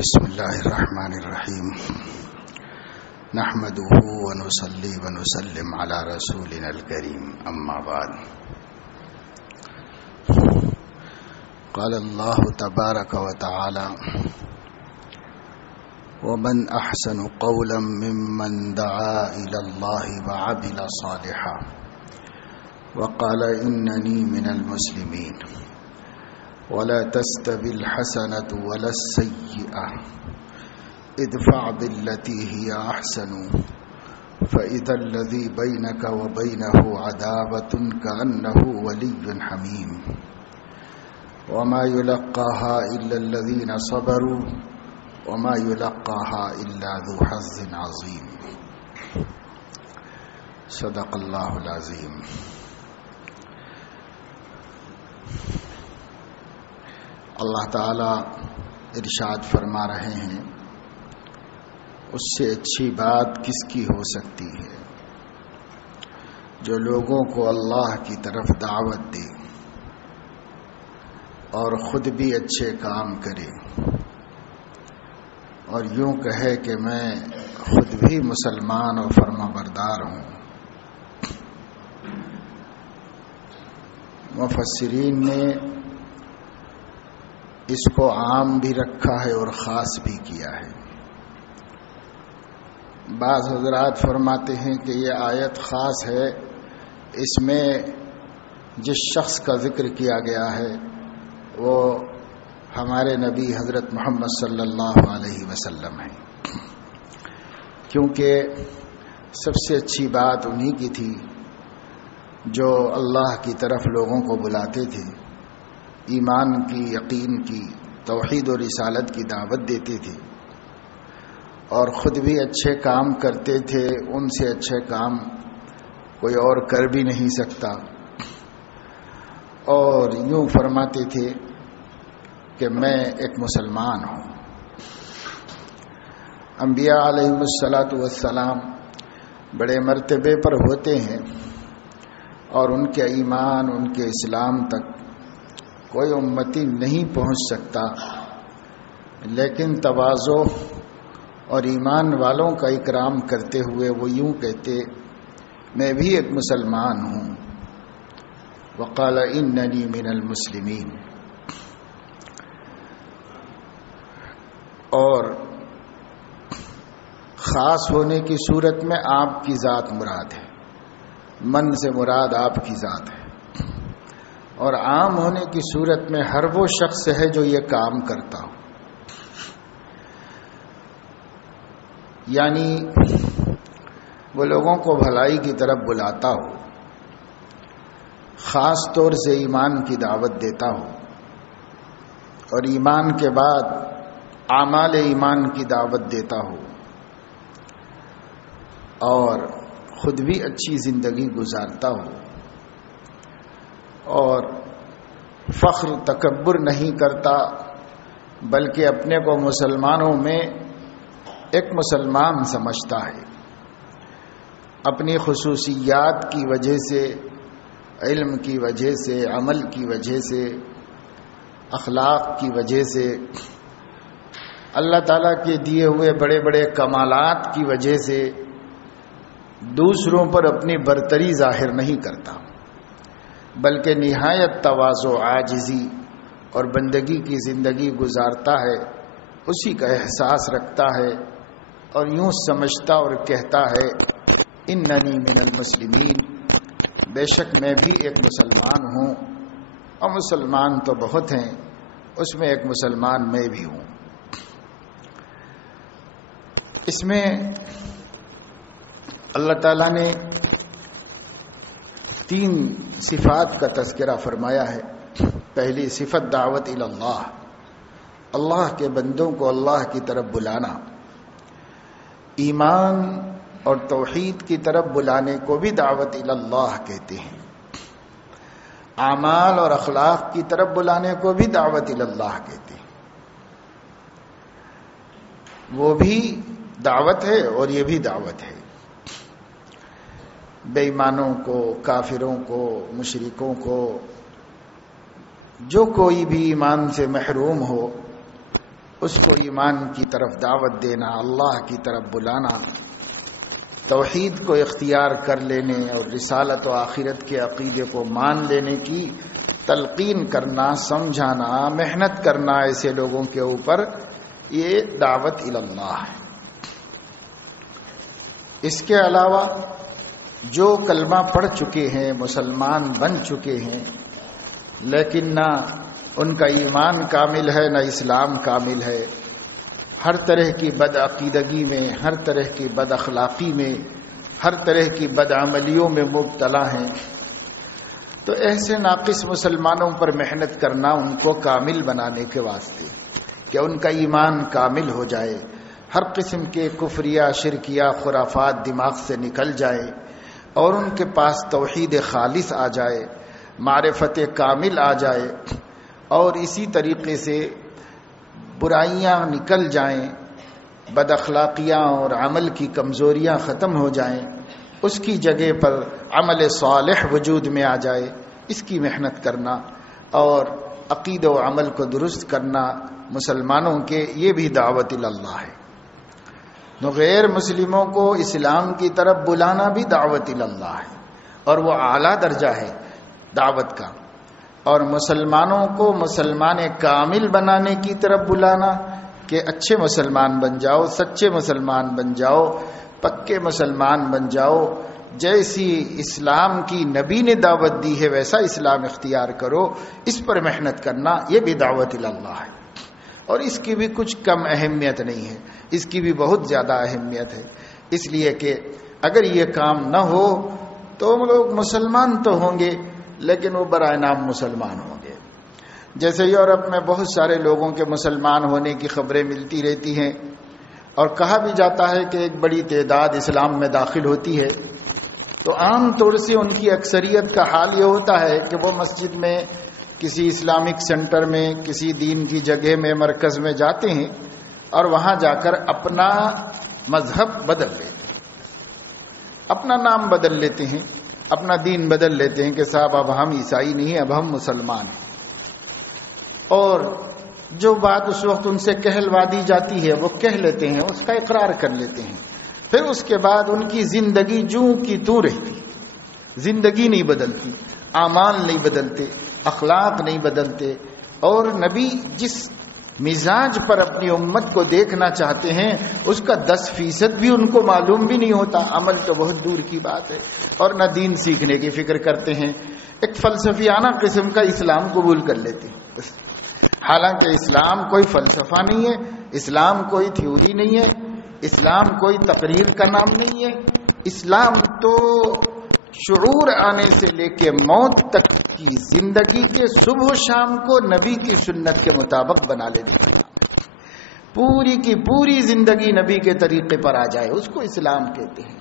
بسم الله الرحمن الرحيم نحمده ونصلي ونسلم على رسولنا الكريم أما بعد قال الله تبارك وتعالى ومن أحسن قولا ممن دعا إلى الله وعمل صالحا وقال إنني من المسلمين ولا تستوي الحسنة ولا السيئة ادفع بالتي هي أحسن فإذا الذي بينك وبينه عداوة كأنه ولي حميم وما يلقاها إلا الذين صبروا وما يلقاها إلا ذو حظ عظيم صدق الله العظيم. اللہ تعالیٰ ارشاد فرما رہے ہیں اس سے اچھی بات کس کی ہو سکتی ہے جو لوگوں کو اللہ کی طرف دعوت دے اور خود بھی اچھے کام کرے اور یوں کہے کہ میں خود بھی مسلمان اور فرما بردار ہوں. مفسرین نے اس کو عام بھی رکھا ہے اور خاص بھی کیا ہے. بعض حضرات فرماتے ہیں کہ یہ آیت خاص ہے، اس میں جس شخص کا ذکر کیا گیا ہے وہ ہمارے نبی حضرت محمد صلی اللہ علیہ وسلم ہیں، کیونکہ سب سے اچھی بات انہی کی تھی جو اللہ کی طرف لوگوں کو بلاتے تھے، ایمان کی، یقین کی، توحید و رسالت کی دعوت دیتے تھے اور خود بھی اچھے کام کرتے تھے. ان سے اچھے کام کوئی اور کر بھی نہیں سکتا. اور یوں فرماتے تھے کہ میں ایک مسلمان ہوں. انبیاء علیہم الصلاۃ والسلام بڑے مرتبے پر ہوتے ہیں اور ان کے ایمان، ان کے اسلام تک کوئی امتی نہیں پہنچ سکتا، لیکن تواضع اور ایمان والوں کا اکرام کرتے ہوئے وہ یوں کہتے میں بھی ایک مسلمان ہوں. وقال اننی من المسلمین. اور خاص ہونے کی صورت میں آپ کی ذات مراد ہے، من سے مراد آپ کی ذات ہے، اور عام ہونے کی صورت میں ہر وہ شخص ہے جو یہ کام کرتا ہو. یعنی وہ لوگوں کو بھلائی کی طرف بلاتا ہو، خاص طور سے ایمان کی دعوت دیتا ہو، اور ایمان کے بعد اعمال ایمان کی دعوت دیتا ہو، اور خود بھی اچھی زندگی گزارتا ہو، اور فخر تکبر نہیں کرتا بلکہ اپنے کو مسلمانوں میں ایک مسلمان سمجھتا ہے. اپنی خصوصیات کی وجہ سے، علم کی وجہ سے، عمل کی وجہ سے، اخلاق کی وجہ سے، اللہ تعالیٰ کے دیے ہوئے بڑے بڑے کمالات کی وجہ سے دوسروں پر اپنی برتری ظاہر نہیں کرتا، بلکہ نہایت تواضع، عاجزی اور بندگی کی زندگی گزارتا ہے. اسی کا احساس رکھتا ہے اور یوں سمجھتا اور کہتا ہے اننی من المسلمین، بے شک میں بھی ایک مسلمان ہوں، اور مسلمان تو بہت ہیں، اس میں ایک مسلمان میں بھی ہوں. اس میں اللہ تعالیٰ نے 3 صفات کا تذکرہ فرمایا ہے. پہلی صفت دعوت الی اللہ، اللہ کے بندوں کو اللہ کی طرف بلانا. ایمان اور توحید کی طرف بلانے کو بھی دعوت الی اللہ کہتے ہیں. اعمال اور اخلاق کی طرف بلانے کو بھی دعوت الی اللہ کہتے ہیں. وہ بھی دعوت ہے اور یہ بھی دعوت ہے. بے ایمانوں کو، کافروں کو، مشرکوں کو، جو کوئی بھی ایمان سے محروم ہو اس کو ایمان کی طرف دعوت دینا، اللہ کی طرف بلانا، توحید کو اختیار کر لینے اور رسالت و آخرت کے عقیدے کو مان لینے کی تلقین کرنا، سمجھانا، محنت کرنا ایسے لوگوں کے اوپر، یہ دعوت اللہ ہے۔ اس کے علاوہ جو کلمہ پڑھ چکے ہیں، مسلمان بن چکے ہیں، لیکن نہ ان کا ایمان کامل ہے نہ اسلام کامل ہے، ہر طرح کی بدعقیدگی میں، ہر طرح کی بد اخلاقی میں، ہر طرح کی بدعملیوں میں مبتلا ہیں، تو ایسے ناقص مسلمانوں پر محنت کرنا ان کو کامل بنانے کے واسطے کہ ان کا ایمان کامل ہو جائے، ہر قسم کے کفریہ شرکیہ خرافات دماغ سے نکل جائے اور ان کے پاس توحید خالص آ جائے، معرفت کامل آ جائے، اور اسی طریقے سے برائیاں نکل جائیں، بد اخلاقیاں اور عمل کی کمزوریاں ختم ہو جائیں، اس کی جگہ پر عمل صالح وجود میں آ جائے، اس کی محنت کرنا اور عقیدہ و عمل کو درست کرنا مسلمانوں کے، یہ بھی دعوت اللہ ہے۔ تو غیر مسلموں کو اسلام کی طرف بلانا بھی دعوت اللہ ہے، اور وہ اعلیٰ درجہ ہے دعوت کا، اور مسلمانوں کو مسلمان کامل بنانے کی طرف بلانا کہ اچھے مسلمان بن جاؤ، سچے مسلمان بن جاؤ، پکے مسلمان بن جاؤ، جیسی اسلام کی نبی نے دعوت دی ہے ویسا اسلام اختیار کرو، اس پر محنت کرنا، یہ بھی دعوت اللہ ہے، اور اس کی بھی کچھ کم اہمیت نہیں ہے، اس کی بھی بہت زیادہ اہمیت ہے، اس لیے کہ اگر یہ کام نہ ہو تو ہم لوگ مسلمان تو ہوں گے لیکن وہ برائے نام مسلمان ہوں گے۔ جیسے یورپ میں بہت سارے لوگوں کے مسلمان ہونے کی خبریں ملتی رہتی ہیں، اور کہا بھی جاتا ہے کہ ایک بڑی تعداد اسلام میں داخل ہوتی ہے، تو عام طور سے ان کی اکثریت کا حال یہ ہوتا ہے کہ وہ مسجد میں، کسی اسلامک سینٹر میں، کسی دین کی جگہ میں، مرکز میں جاتے ہیں اور وہاں جا کر اپنا مذہب بدل لیتے ہیں، اپنا نام بدل لیتے ہیں، اپنا دین بدل لیتے ہیں کہ صاحب اب ہم عیسائی نہیں ہیں، اب ہم مسلمان ہیں، اور جو بات اس وقت ان سے کہلوا دی جاتی ہے وہ کہہ لیتے ہیں، اس کا اقرار کر لیتے ہیں، پھر اس کے بعد ان کی زندگی جوں کی توں رہتی، زندگی نہیں بدلتی، اعمال نہیں بدلتے، اخلاق نہیں بدلتے، اور نبی جس مزاج پر اپنی امت کو دیکھنا چاہتے ہیں اس کا 10% بھی ان کو معلوم بھی نہیں ہوتا، عمل تو بہت دور کی بات ہے، اور نہ دین سیکھنے کی فکر کرتے ہیں، ایک فلسفیانہ قسم کا اسلام قبول کر لیتے ہیں، حالانکہ اسلام کوئی فلسفہ نہیں ہے، اسلام کوئی تھیوری نہیں ہے، اسلام کوئی تقریر کا نام نہیں ہے، اسلام تو شعور آنے سے لے کے موت تک کی زندگی کے صبح و شام کو نبی کی سنت کے مطابق بنا لینے کا نام ہے، پوری کی پوری زندگی نبی کے طریقے پر آ جائے، اس کو اسلام کہتے ہیں۔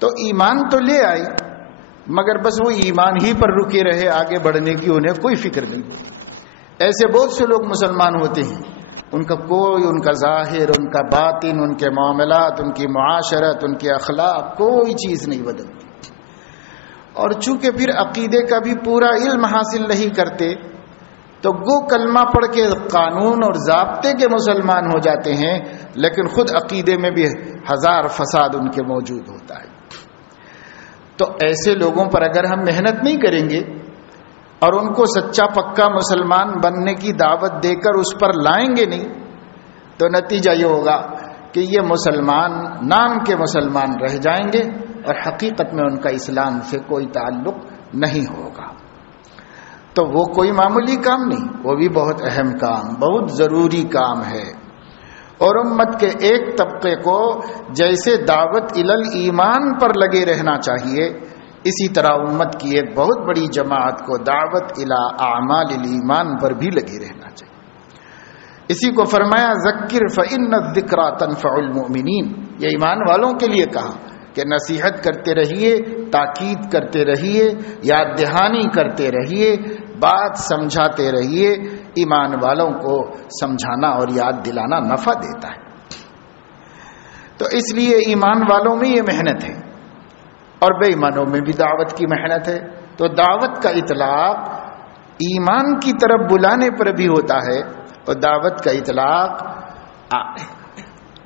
تو ایمان تو لے آئی مگر بس وہ ایمان ہی پر رکے رہے، آگے بڑھنے کی انہیں کوئی فکر نہیں ہوتی۔ ایسے بہت سے لوگ مسلمان ہوتے ہیں، ان کا کوئی، ان کا ظاہر، ان کا باطن، ان کے معاملات، ان کی معاشرت، ان کے اخلاق، کوئی چیز نہیں بدلتی، اور چونکہ پھر عقیدے کا بھی پورا علم حاصل نہیں کرتے تو گو کلمہ پڑھ کے قانون اور ضابطے کے مسلمان ہو جاتے ہیں، لیکن خود عقیدے میں بھی ہزار فساد ان کے موجود ہوتا ہے۔ تو ایسے لوگوں پر اگر ہم محنت نہیں کریں گے اور ان کو سچا پکا مسلمان بننے کی دعوت دے کر اس پر لائیں گے نہیں، تو نتیجہ یہ ہوگا کہ یہ مسلمان نام کے مسلمان رہ جائیں گے اور حقیقت میں ان کا اسلام سے کوئی تعلق نہیں ہوگا۔ تو وہ کوئی معمولی کام نہیں، وہ بھی بہت اہم کام، بہت ضروری کام ہے، اور امت کے ایک طبقے کو جیسے دعوت الی ایمان پر لگے رہنا چاہیے، اسی طرح امت کی ایک بہت بڑی جماعت کو دعوت الی اعمال الایمان پر بھی لگے رہنا چاہیے۔ اسی کو فرمایا ذکر فإن الذکریٰ تنفع المؤمنین، یہ ایمان والوں کے لیے کہا کہ نصیحت کرتے رہیے، تاکید کرتے رہیے، یاد دہانی کرتے رہیے، بات سمجھاتے رہیے، ایمان والوں کو سمجھانا اور یاد دلانا نفع دیتا ہے۔ تو اس لیے ایمان والوں میں یہ محنت ہے اور بے ایمانوں میں بھی دعوت کی محنت ہے۔ تو دعوت کا اطلاق ایمان کی طرف بلانے پر بھی ہوتا ہے، اور دعوت کا اطلاق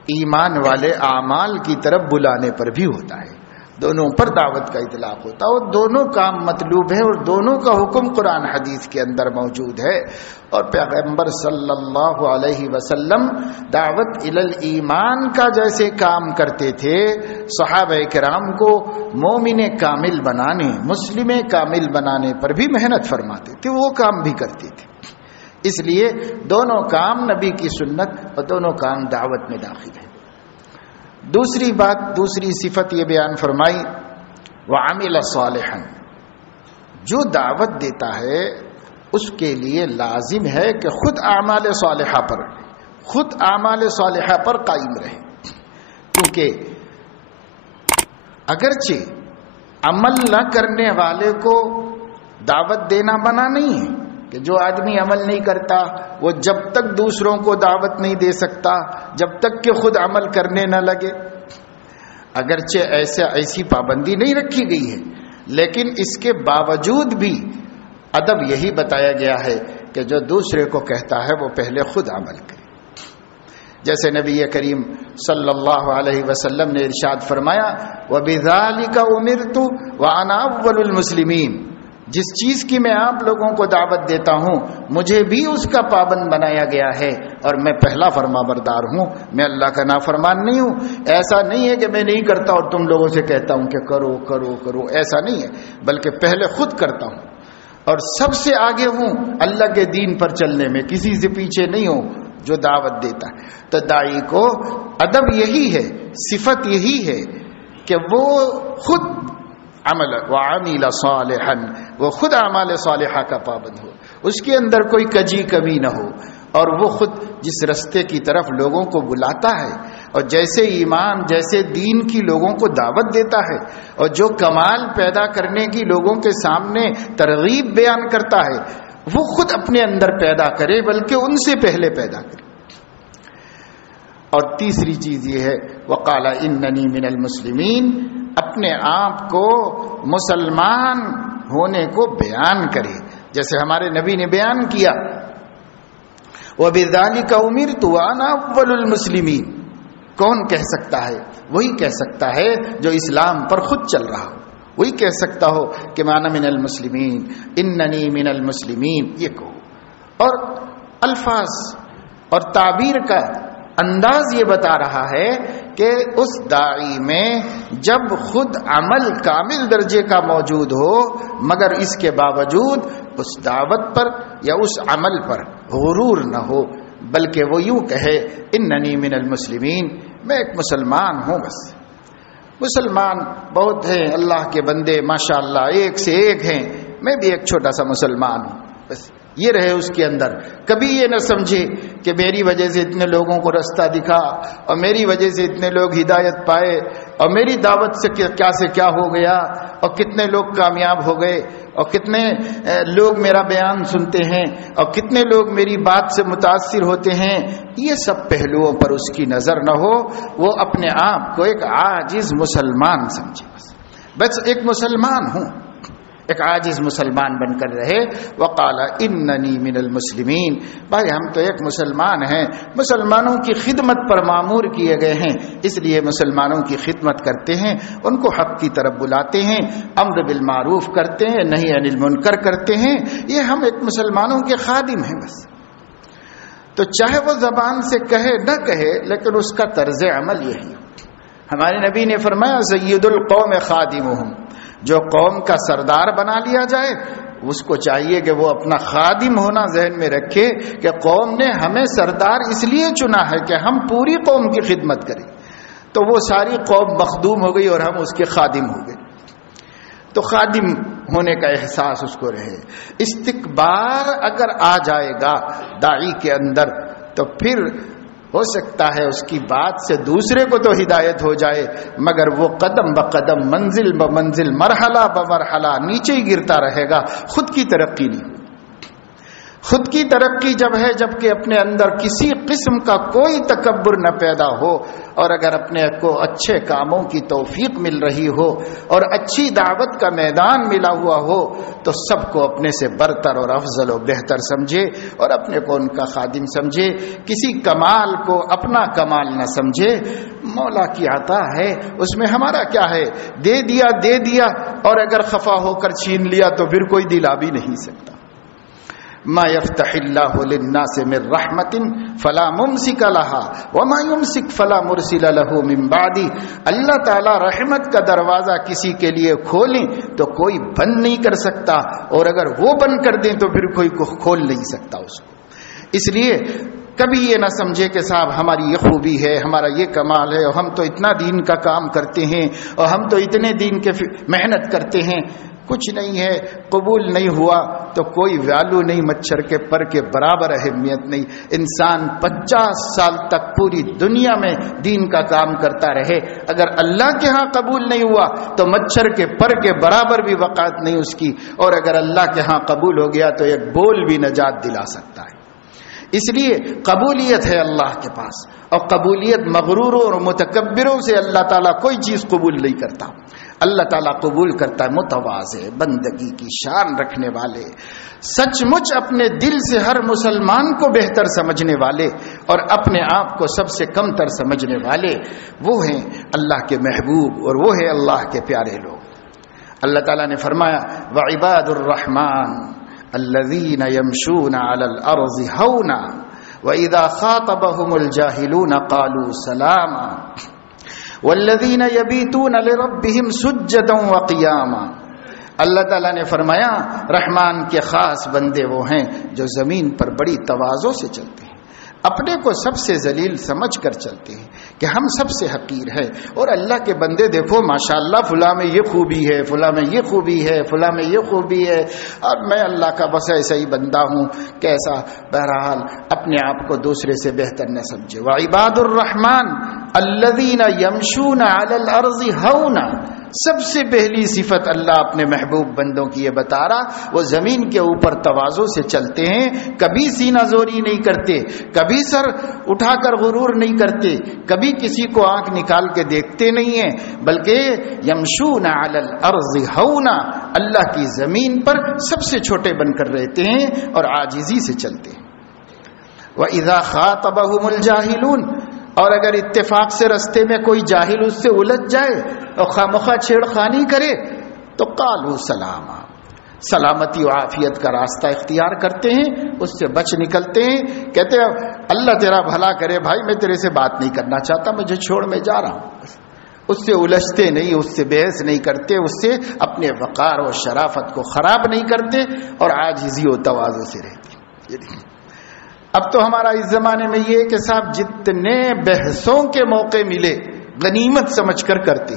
ایمان والے اعمال کی طرف بلانے پر بھی ہوتا ہے، دونوں پر دعوت کا اطلاق ہوتا ہے، اور دونوں کام مطلوب ہے، اور دونوں کا حکم قرآن حدیث کے اندر موجود ہے۔ اور پیغمبر صلی اللہ علیہ وسلم دعوت الی الایمان کا جیسے کام کرتے تھے، صحابہ کرام کو مومن کامل بنانے، مسلم کامل بنانے پر بھی محنت فرماتے تھے، وہ کام بھی کرتے تھے۔ اس لیے دونوں کام نبی کی سنت اور دونوں کام دعوت میں داخل ہے۔ دوسری بات، دوسری صفت یہ بیان فرمائی، وعمل صالحا، جو دعوت دیتا ہے اس کے لیے لازم ہے کہ خود اعمال صالحہ پر قائم رہے، کیونکہ اگرچہ عمل نہ کرنے والے کو دعوت دینا منع نہیں ہے، کہ جو آدمی عمل نہیں کرتا وہ جب تک دوسروں کو دعوت نہیں دے سکتا جب تک کہ خود عمل کرنے نہ لگے، اگرچہ ایسی پابندی نہیں رکھی گئی ہے، لیکن اس کے باوجود بھی ادب یہی بتایا گیا ہے کہ جو دوسرے کو کہتا ہے وہ پہلے خود عمل کرے۔ جیسے نبی کریم صلی اللہ علیہ وسلم نے ارشاد فرمایا، وَبِذَلِكَ أُمِرْتُ وَأَنَا أَوَّلُ الْمُسْلِمِينَ، جس چیز کی میں آپ لوگوں کو دعوت دیتا ہوں مجھے بھی اس کا پابند بنایا گیا ہے، اور میں پہلا فرما بردار ہوں، میں اللہ کا نافرمان نہیں ہوں۔ ایسا نہیں ہے کہ میں نہیں کرتا اور تم لوگوں سے کہتا ہوں کہ کرو کرو کرو، ایسا نہیں ہے، بلکہ پہلے خود کرتا ہوں اور سب سے آگے ہوں اللہ کے دین پر چلنے میں، کسی سے پیچھے نہیں ہوں جو دعوت دیتا ہے۔ تو داعی کو ادب یہی ہے، صفت یہی ہے کہ وہ خود عمل وعمل صالحا، وہ خود اعمال صالحہ کا پابند ہو، اس کے اندر کوئی کجی کمی نہ ہو، اور وہ خود جس رستے کی طرف لوگوں کو بلاتا ہے اور جیسے ایمان جیسے دین کی لوگوں کو دعوت دیتا ہے اور جو کمال پیدا کرنے کی لوگوں کے سامنے ترغیب بیان کرتا ہے وہ خود اپنے اندر پیدا کرے، بلکہ ان سے پہلے پیدا کرے۔ اور تیسری چیز یہ ہے، وقال اننی من المسلمین، اپنے آپ کو مسلمان ہونے کو بیان کرے، جیسے ہمارے نبی نے بیان کیا، وَبِذَلِكَ أُمِرْتُ وَأَنَا أَوَّلُ الْمُسْلِمِينَ۔ کون کہہ سکتا ہے؟ وہی کہہ سکتا ہے جو اسلام پر خود چل رہا ہو، وہی کہہ سکتا ہو کہ مانا من المسلمین، اننی من المسلمین، یہ کہو۔ اور الفاظ اور تعبیر کا انداز یہ بتا رہا ہے کہ اس داعی میں جب خود عمل کامل درجے کا موجود ہو مگر اس کے باوجود اس دعوت پر یا اس عمل پر غرور نہ ہو، بلکہ وہ یوں کہے اننی من المسلمین، میں ایک مسلمان ہوں۔ بس مسلمان بہت ہیں، اللہ کے بندے ماشاءاللہ ایک سے ایک ہیں، میں بھی ایک چھوٹا سا مسلمان ہوں، بس یہ رہے اس کے اندر۔ کبھی یہ نہ سمجھے کہ میری وجہ سے اتنے لوگوں کو رستہ دکھا اور میری وجہ سے اتنے لوگ ہدایت پائے اور میری دعوت سے کیا ہو گیا اور کتنے لوگ کامیاب ہو گئے اور کتنے لوگ میرا بیان سنتے ہیں اور کتنے لوگ میری بات سے متاثر ہوتے ہیں، یہ سب پہلوؤں پر اس کی نظر نہ ہو، وہ اپنے آپ کو ایک عاجز مسلمان سمجھے، بس ایک مسلمان ہوں، ایک عاجز مسلمان بن کر رہے۔ وقال اننی من المسلمین، بھائی ہم تو ایک مسلمان ہیں، مسلمانوں کی خدمت پر مامور کیے گئے ہیں، اس لیے مسلمانوں کی خدمت کرتے ہیں، ان کو حق کی طرف بلاتے ہیں، امر بالمعروف کرتے ہیں، نہی عن المنکر کرتے ہیں، یہ ہم ایک مسلمانوں کے خادم ہیں بس۔ تو چاہے وہ زبان سے کہے نہ کہے لیکن اس کا طرز عمل یہی۔ ہمارے نبی نے فرمایا سید القوم خادمہم، جو قوم کا سردار بنا لیا جائے اس کو چاہیے کہ وہ اپنا خادم ہونا ذہن میں رکھے کہ قوم نے ہمیں سردار اس لیے چنا ہے کہ ہم پوری قوم کی خدمت کریں، تو وہ ساری قوم مخدوم ہو گئی اور ہم اس کے خادم ہو گئے۔ تو خادم ہونے کا احساس اس کو رہے۔ استکبار اگر آ جائے گا داعی کے اندر تو پھر ہو سکتا ہے اس کی بات سے دوسرے کو تو ہدایت ہو جائے مگر وہ قدم بقدم منزل بمنزل مرحلہ بمرحلہ نیچے ہی گرتا رہے گا، خود کی ترقی نہیں ہوگی، خود کی ترقی جب ہے جبکہ اپنے اندر کسی قسم کا کوئی تکبر نہ پیدا ہو، اور اگر اپنے کو اچھے کاموں کی توفیق مل رہی ہو اور اچھی دعوت کا میدان ملا ہوا ہو تو سب کو اپنے سے برتر اور افضل و بہتر سمجھے اور اپنے کو ان کا خادم سمجھے، کسی کمال کو اپنا کمال نہ سمجھے۔ مولا کی عطا ہے، اس میں ہمارا کیا ہے؟ دے دیا اور اگر خفا ہو کر چھین لیا تو پھر کوئی دلا بھی نہیں سکتا۔ ما يفتح اللہ للناس من رحمت فلا ممسک لها وما يمسک فلا مرسل له من بعدی۔ اللہ تعالی رحمت کا دروازہ کسی کے لیے کھولیں تو کوئی بند نہیں کر سکتا، اور اگر وہ بند کر دیں تو پھر کوئی کھول نہیں سکتا اس کو۔ اس لیے کبھی یہ نہ سمجھے کہ صاحب ہماری یہ خوبی ہے، ہمارا یہ کمال ہے، اور ہم تو اتنا دین کا کام کرتے ہیں اور ہم تو اتنے دین کے محنت کرتے ہیں۔ کچھ نہیں ہے، قبول نہیں ہوا تو کوئی ویلو نہیں، مچھر کے پر کے برابر اہمیت نہیں۔ انسان 50 سال تک پوری دنیا میں دین کا کام کرتا رہے، اگر اللہ کے ہاں قبول نہیں ہوا تو مچھر کے پر کے برابر بھی وقعت نہیں اس کی، اور اگر اللہ کے ہاں قبول ہو گیا تو ایک بول بھی نجات دلا سکتا ہے۔ اس لیے قبولیت ہے اللہ کے پاس، اور قبولیت مغروروں اور متکبروں سے اللہ تعالیٰ کوئی چیز قبول نہیں کرتا۔ اللہ تعالیٰ قبول کرتا ہے متواضع، بندگی کی شان رکھنے والے، سچ مچ اپنے دل سے ہر مسلمان کو بہتر سمجھنے والے اور اپنے آپ کو سب سے کم تر سمجھنے والے، وہ ہیں اللہ کے محبوب اور وہ ہیں اللہ کے پیارے لوگ۔ اللہ تعالیٰ نے فرمایا وعباد الرحمن الذین یمشون علی الارض ہونا وَإِذَا خَاطَبَهُمُ الْجَاهِلُونَ قَالُوا سَلَامًا وَالَّذِينَ يَبِيتُونَ لِرَبِّهِمْ سُجَّدًا وَقِيَامًا۔ اللہ تعالیٰ نے فرمایا رحمان کے خاص بندے وہ ہیں جو زمین پر بڑی تواضع سے چلتے ہیں، اپنے کو سب سے ذلیل سمجھ کر چلتے ہیں کہ ہم سب سے حقیر ہے، اور اللہ کے بندے دیکھو ماشاءاللہ فلاں میں یہ خوبی ہے، فلاں میں یہ خوبی ہے، فلاں میں یہ خوبی ہے، اور میں اللہ کا بس ایسا ہی بندہ ہوں کیسا۔ بہرحال اپنے آپ کو دوسرے سے بہتر نہ سمجھے۔ وعباد الرحمن الذین یمشون علی الارض ہونا، سب سے پہلی صفت اللہ اپنے محبوب بندوں کی یہ بتا رہا، وہ زمین کے اوپر تواضع سے چلتے ہیں، کبھی سینہ زوری نہیں کرتے، کبھی سر اٹھا کر غرور نہیں کرتے، کبھی کسی کو آنکھ نکال کے دیکھتے نہیں ہیں، بلکہ یمشون علی الارض ہونا، اللہ کی زمین پر سب سے چھوٹے بن کر رہتے ہیں اور عاجزی سے چلتے ہیں۔ وَإِذَا خَاطَبَهُمُ الْجَاهِلُونَ، اور اگر اتفاق سے رستے میں کوئی جاہل اس سے الجھ جائے اور خامخواہ چھیڑخانی کرے تو قالوا سلاما، سلامتی و عافیت کا راستہ اختیار کرتے ہیں، اس سے بچ نکلتے ہیں، کہتے ہیں اللہ تیرا بھلا کرے بھائی، میں تیرے سے بات نہیں کرنا چاہتا، مجھے چھوڑ میں جا رہا ہوں۔ اس سے الجھتے نہیں، اس سے بحث نہیں کرتے، اس سے اپنے وقار و شرافت کو خراب نہیں کرتے اور عاجزی و تواضع سے رہتے۔ اب تو ہمارا اس زمانے میں یہ کہ صاحب جتنے بحثوں کے موقع ملے غنیمت سمجھ کر کرتے،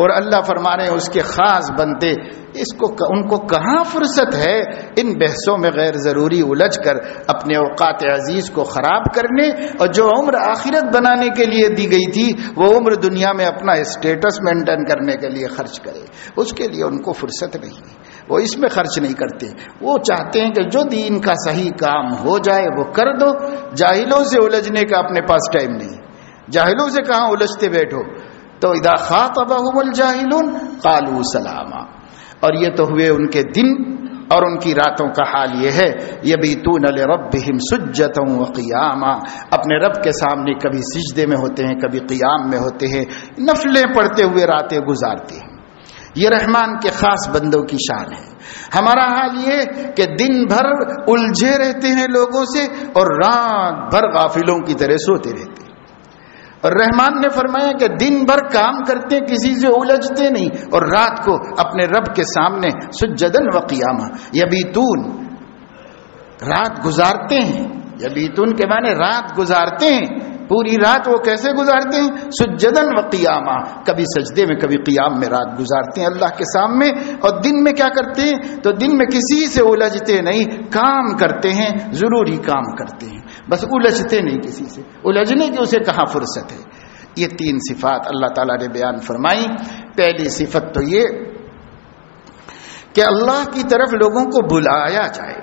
اور اللہ فرما رہے ہیں اس کے خاص بندے ان کو کہاں فرصت ہے ان بحثوں میں غیر ضروری الجھ کر اپنے اوقات عزیز کو خراب کرنے، اور جو عمر آخرت بنانے کے لیے دی گئی تھی وہ عمر دنیا میں اپنا اسٹیٹس مینٹین کرنے کے لیے خرچ کرے، اس کے لیے ان کو فرصت نہیں، وہ اس میں خرچ نہیں کرتے۔ وہ چاہتے ہیں کہ جو دین کا صحیح کام ہو جائے وہ کر دو، جاہلوں سے الجھنے کا اپنے پاس ٹائم نہیں، جاہلوں سے کہاں الجھتے بیٹھو۔ تو اذا خاطبهم الجاہلون قالوا سلاما، اور یہ تو ہوئے ان کے دن، اور ان کی راتوں کا حال یہ ہے یبیتون لربہم سجدا وقیاما، اپنے رب کے سامنے کبھی سجدے میں ہوتے ہیں، کبھی قیام میں ہوتے ہیں، نفلیں پڑھتے ہوئے راتیں گزارتے ہیں۔ یہ رحمان کے خاص بندوں کی شان ہے۔ ہمارا حال یہ کہ دن بھر الجھے رہتے ہیں لوگوں سے اور رات بھر غافلوں کی طرح سوتے رہتے ہیں، اور رحمان نے فرمایا کہ دن بھر کام کرتے کسی سے الجھتے نہیں، اور رات کو اپنے رب کے سامنے سجدن و قیاما، یبیتون رات گزارتے ہیں، یبیتون کے معنی رات گزارتے ہیں، پوری رات وہ کیسے گزارتے ہیں؟ سجدن و قیاما، کبھی سجدے میں کبھی قیام میں رات گزارتے ہیں اللہ کے سامنے۔ اور دن میں کیا کرتے ہیں؟ تو دن میں کسی سے الجھتے نہیں، کام کرتے ہیں، ضروری کام کرتے ہیں، بس الجھتے نہیں کسی سے، الجھنے کی اسے کہاں فرصت ہے۔ یہ 3 صفات اللہ تعالیٰ نے بیان فرمائی۔ پہلی صفت تو یہ کہ اللہ کی طرف لوگوں کو بلایا جائے،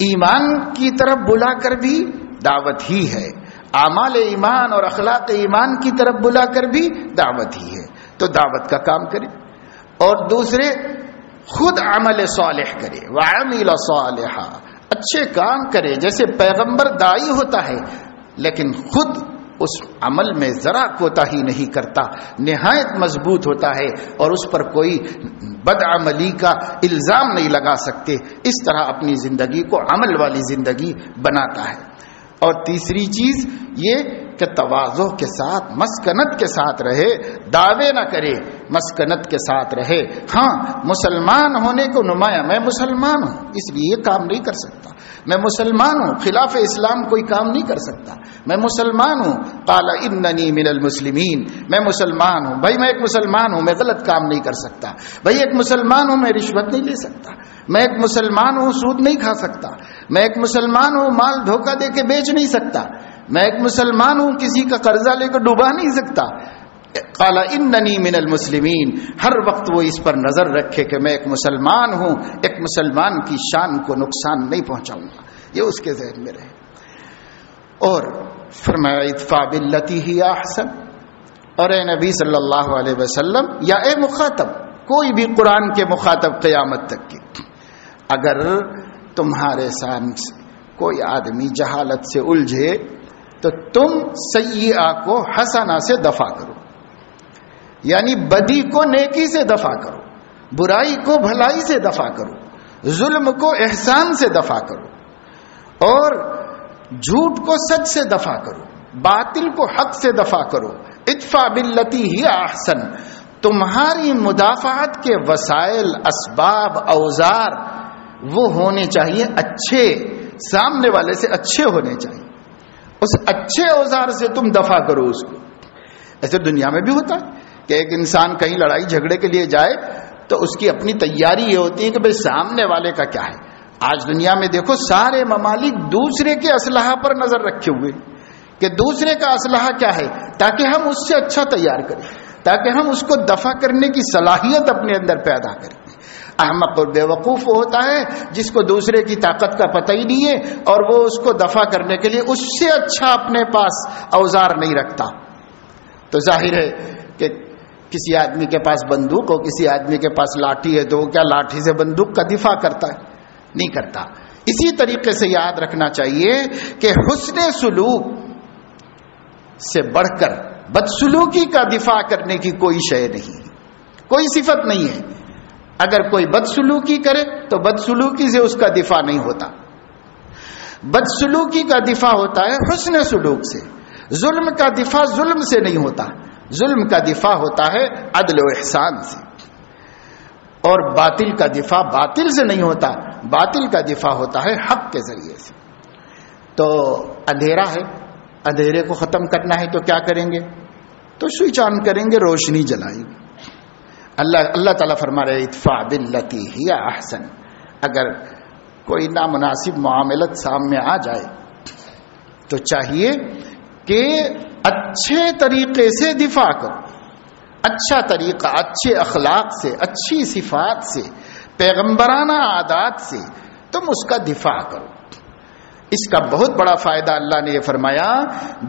ایمان کی طرف بلا کر بھی دعوت ہی ہے، اعمال ایمان اور اخلاق ایمان کی طرف بلا کر بھی دعوت ہی ہے۔ تو دعوت کا کام کرے، اور دوسرے خود عمل صالح کرے، وعمل صالحا، اچھے کام کرے۔ جیسے پیغمبر داعی ہوتا ہے لیکن خود اس عمل میں ذرا کوتاہی نہیں کرتا، نہایت مضبوط ہوتا ہے اور اس پر کوئی بدعملی کا الزام نہیں لگا سکتے، اس طرح اپنی زندگی کو عمل والی زندگی بناتا ہے۔ اور تیسری چیز یہ کہ تواضع کے ساتھ، مسکنت کے ساتھ رہے، دعوے نہ کرے، مسکنت کے ساتھ رہے۔ ہاں، مسلمان ہونے کو نمایاں، میں مسلمان ہوں اس لیے یہ کام نہیں کر سکتا، میں مسلمان ہوں خلاف اسلام کوئی کام نہیں کر سکتا، میں مسلمان ہوں، قال اننی من المسلمین، میں مسلمان ہوں، بھائی میں ایک مسلمان ہوں، میں غلط کام نہیں کر سکتا، بھائی ایک مسلمان ہوں، میں رشوت نہیں لے سکتا، میں ایک مسلمان ہوں، سود نہیں کھا سکتا، میں ایک مسلمان ہوں، مال دھوکہ دے کے بیچ نہیں سکتا، میں ایک مسلمان ہوں، کسی کا قرضہ لے کر ڈوبا نہیں سکتا۔ قال اننی من المسلمین، ہر وقت وہ اس پر نظر رکھے کہ میں ایک مسلمان ہوں، ایک مسلمان کی شان کو نقصان نہیں پہنچاؤں گا، یہ اس کے ذہن میں رہے۔ اور فرمایا ادفع باللتی ہی احسن، اور اے نبی صلی اللہ علیہ وسلم یا اے مخاطب، کوئی بھی قرآن کے مخاطب قیامت تک کی، اگر تمہارے سامنے کوئی آدمی جہالت سے الجھے تو تم سیئہ کو حسنہ سے دفع کرو، یعنی بدی کو نیکی سے دفع کرو، برائی کو بھلائی سے دفع کرو، ظلم کو احسان سے دفع کرو، اور جھوٹ کو سچ سے دفع کرو، باطل کو حق سے دفع کرو۔ ادفع باللتی ہی احسن، تمہاری مدافعت کے وسائل، اسباب، اوزار وہ ہونے چاہیے اچھے، سامنے والے سے اچھے ہونے چاہیے، اس اچھے اوزار سے تم دفع کرو اس کو۔ ایسے دنیا میں بھی ہوتا ہے کہ ایک انسان کہیں لڑائی جھگڑے کے لیے جائے تو اس کی اپنی تیاری یہ ہوتی ہے کہ بھئی سامنے والے کا کیا ہے۔ آج دنیا میں دیکھو سارے ممالک دوسرے کے اسلحہ پر نظر رکھے ہوئے کہ دوسرے کا اسلحہ کیا ہے، تاکہ ہم اس سے اچھا تیار کریں، تاکہ ہم اس کو دفع کرنے کی صلاحیت اپنے اندر پیدا کریں۔ احمق اور بیوقوف ہوتا ہے جس کو دوسرے کی طاقت کا پتہ ہی نہیں ہے اور وہ اس کو دفع کرنے کے لیے اس سے اچھا اپنے پاس اوزار نہیں رکھتا۔ تو ظاہر ہے کہ کسی آدمی کے پاس بندوق ہو، کسی آدمی کے پاس لاٹھی ہے تو وہ کیا لاٹھی سے بندوق کا دفاع کرتا ہے؟ نہیں کرتا۔ اسی طریقے سے یاد رکھنا چاہیے کہ حسن سلوک سے بڑھ کر بدسلوکی کا دفاع کرنے کی کوئی شے نہیں، کوئی صفت نہیں ہے۔ اگر کوئی بدسلوکی کرے تو بدسلوکی سے اس کا دفاع نہیں ہوتا، بدسلوکی کا دفاع ہوتا ہے حسن سلوک سے۔ ظلم کا دفاع ظلم سے نہیں ہوتا، ظلم کا دفاع ہوتا ہے عدل و احسان سے، اور باطل کا دفاع باطل سے نہیں ہوتا، باطل کا دفاع ہوتا ہے حق کے ذریعے سے۔ تو اندھیرا ہے، اندھیرے کو ختم کرنا ہے تو کیا کریں گے؟ تو سوئچ آن کریں گے، روشنی جلائیں گے۔ اللہ تعالیٰ فرما رہے ادفع باللتی ہی احسن، اگر کوئی نامناسب معاملت سامنے آ جائے تو چاہیے کہ اچھے طریقے سے دفاع کرو، اچھا طریقہ، اچھے اخلاق سے، اچھی صفات سے، پیغمبرانہ عادات سے تم اس کا دفاع کرو۔ اس کا بہت بڑا فائدہ اللہ نے یہ فرمایا،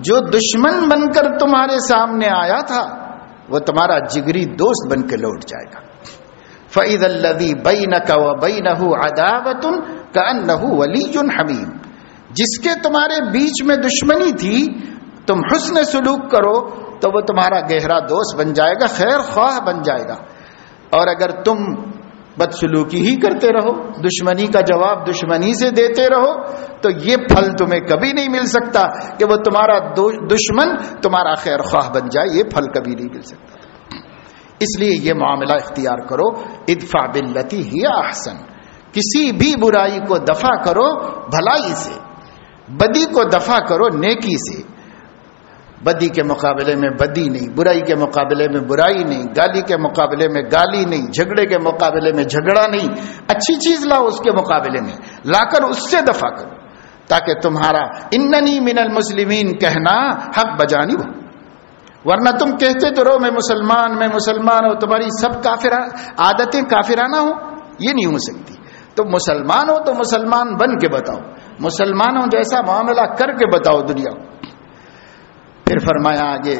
جو دشمن بن کر تمہارے سامنے آیا تھا وہ تمہارا جگری دوست بن کے لوٹ جائے گا۔ فَإِذَا الَّذِي بَيْنَكَ وَبَيْنَهُ عَدَاوَةٌ كَأَنَّهُ وَلِيٌّ حَمِيمٌ، جس کے تمہارے بیچ میں دشمنی تھی، تم حسن سلوک کرو تو وہ تمہارا گہرا دوست بن جائے گا، خیر خواہ بن جائے گا۔ اور اگر تم بدسلوکی ہی کرتے رہو، دشمنی کا جواب دشمنی سے دیتے رہو، تو یہ پھل تمہیں کبھی نہیں مل سکتا کہ وہ تمہارا دشمن تمہارا خیر خواہ بن جائے، یہ پھل کبھی نہیں مل سکتا۔ اس لیے یہ معاملہ اختیار کرو، ادفع باللتی ہی احسن، کسی بھی برائی کو دفع کرو بھلائی سے، بدی کو دفع کرو نیکی سے۔ بدی کے مقابلے میں بدی نہیں، برائی کے مقابلے میں برائی نہیں، گالی کے مقابلے میں گالی نہیں، جھگڑے کے مقابلے میں جھگڑا نہیں، اچھی چیز لاؤ اس کے مقابلے میں، لا کر اس سے دفع کرو، تاکہ تمہارا اننی من المسلمین کہنا حق بجانب ہو۔ ورنہ تم کہتے تو رہو میں مسلمان ہوں، تمہاری سب عادتیں کافرانہ ہوں، یہ نہیں ہو سکتی۔ تو مسلمان ہو تو مسلمان بن کے بتاؤ، مسلمانوں جیسا معاملہ کر کے بتاؤ دنیا کو۔ پھر فرمایا آگے،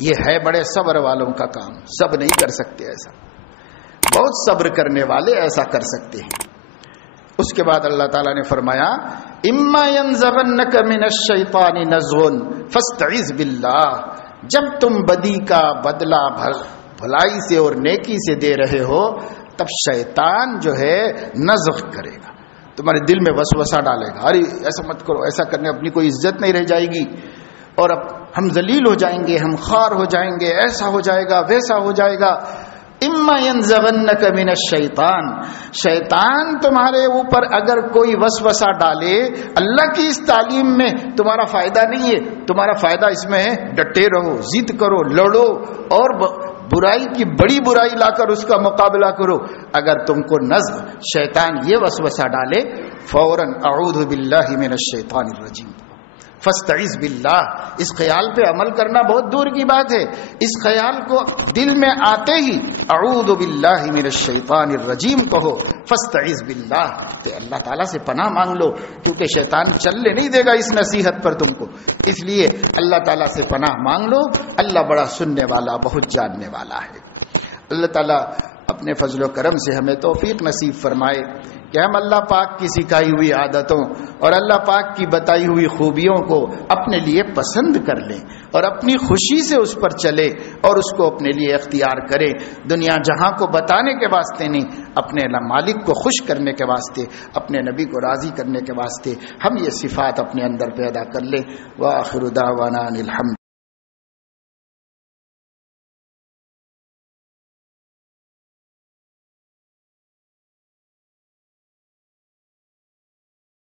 یہ ہے بڑے صبر والوں کا کام، سب نہیں کر سکتے ایسا، بہت صبر کرنے والے ایسا کر سکتے ہیں۔ اس کے بعد اللہ تعالیٰ نے فرمایا اما ينزغنك من الشیطان نزغ فاستعذ باللہ، جب تم بدی کا بدلہ بھلائی سے اور نیکی سے دے رہے ہو تب شیطان جو ہے نزغ کرے گا، تمہارے دل میں وسوسہ ڈالے گا، ارے ایسا مت کرو، ایسا کرنے اپنی کوئی عزت نہیں رہ جائے گی اور اب ہم ذلیل ہو جائیں گے، ہم خوار ہو جائیں گے، ایسا ہو جائے گا ویسا ہو جائے گا۔ اما ينزغنك من الشیطان، شیطان تمہارے اوپر اگر کوئی وسوسہ ڈالے، اللہ کی اس تعلیم میں تمہارا فائدہ نہیں ہے، تمہارا فائدہ اس میں ہے ڈٹے رہو، ضد کرو، لڑو اور برائی کی بڑی برائی لا کر اس کا مقابلہ کرو۔ اگر تم کو نزغ شیطان یہ وسوسہ ڈالے، فوراً اعوذ باللہ من الشیطان الرجیم، فاستعذ باللہ، اس خیال پہ عمل کرنا بہت دور کی بات ہے، اس خیال کو دل میں آتے ہی اعوذ باللہ من الشیطان الرجیم کہو، فاستعذ باللہ، تو اللہ تعالیٰ سے پناہ مانگ لو، کیونکہ شیطان چلنے نہیں دے گا اس نصیحت پر تم کو، اس لیے اللہ تعالیٰ سے پناہ مانگ لو، اللہ بڑا سننے والا بہت جاننے والا ہے۔ اللہ تعالیٰ اپنے فضل و کرم سے ہمیں توفیق نصیب فرمائے کہ ہم اللہ پاک کی سکھائی ہوئی عادتوں اور اللہ پاک کی بتائی ہوئی خوبیوں کو اپنے لیے پسند کر لیں اور اپنی خوشی سے اس پر چلے اور اس کو اپنے لیے اختیار کرے، دنیا جہاں کو بتانے کے واسطے نہیں، اپنے مالک کو خوش کرنے کے واسطے، اپنے نبی کو راضی کرنے کے واسطے ہم یہ صفات اپنے اندر پیدا کر لیں۔ وآخر دعوانا الحمد